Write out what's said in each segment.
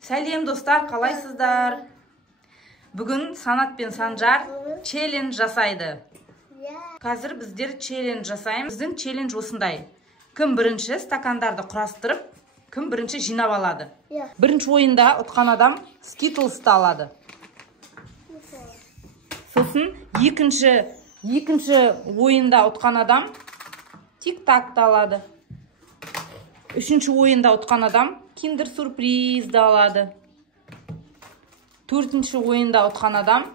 Сәлем достар, қалайсыздар? Бүгін Санат пен Санжар челлендж жасайды. Қазір біздер челлендж жасаймыз. Біздің челлендж осындай. Кім бірінші стакандарды құрастырып, кім бірінші жинап алады. Бірінші ойында ұтқан адам скитлсты алады. Сосын екінші ойында ұтқан адам тик-такты алады. Үшінші ойында ұтқан адам киндер сюрпризді алады. Төртінші ойында ұтқан адам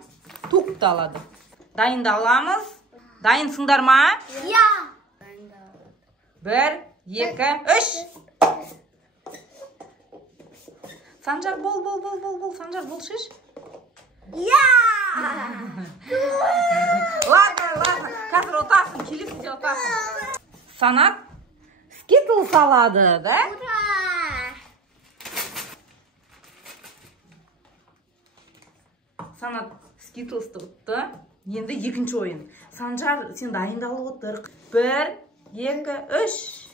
тукты алады. Дайындаламыз? Дайынсыңдар ма? Я! 1, 2, 3. Санжар, бол. Санжар, бол шеш. Я! Ладно. Қазір отасың, келесіде отасың. Санат скитлс алады, да? Ура! Санат скитлсты ұтты. Енді екінші ойын. Санжар, сен дайындалып отыр. 1, 2, 3.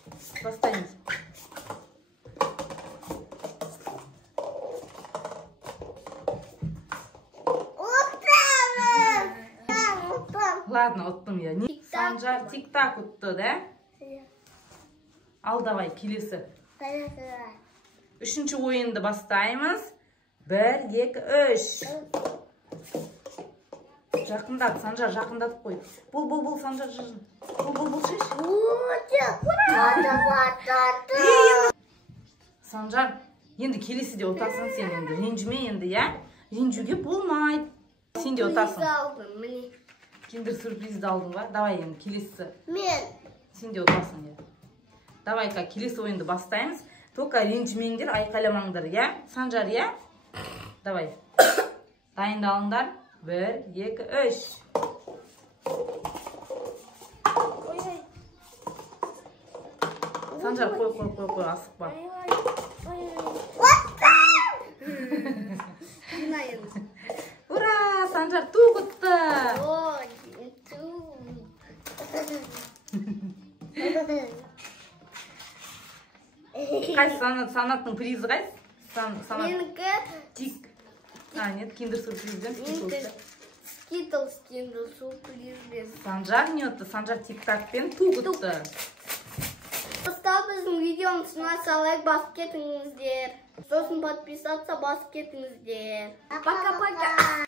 Бастаймыз. Ладно, ұттым я. Санжар тик-так ұтты, да? Ал, давай, келесі. Үшінші ойынды бастаймыз. 1, 2, 3. Жақындат, Санжар, жақындатып қой. Бол, Санжар, бол, шеш. Санжар, енді келесіде отасың сен енді. Ренжіме енді, я? Ренжуге болмайды. Сен де отасың. Киндер сюрпризді алдың ба? Давай енді келесі. Мен. Сен де отасың, я? Давай-ка, келесі ойынды бастаймыз. Тока ренжімеңдер, айқайламаңдар, я? Санжар, я? Давай. Дайындалыңдар. 1, 2, 3. Санжар, қой, асықпа. Ура, Санжар тук ұтты. Қайсы Санаттың призі қайсы? Менікі Тик. Нет, киндер сюрпризден Скитлс киндер сюрпризден. Санжар не ұтты, Санжар тик-такпен тук ұтты. Достар, біздің видеомызға лайк басып кетіңіздер. Сосын подписаться басып кетіңіздер. Пока-пока.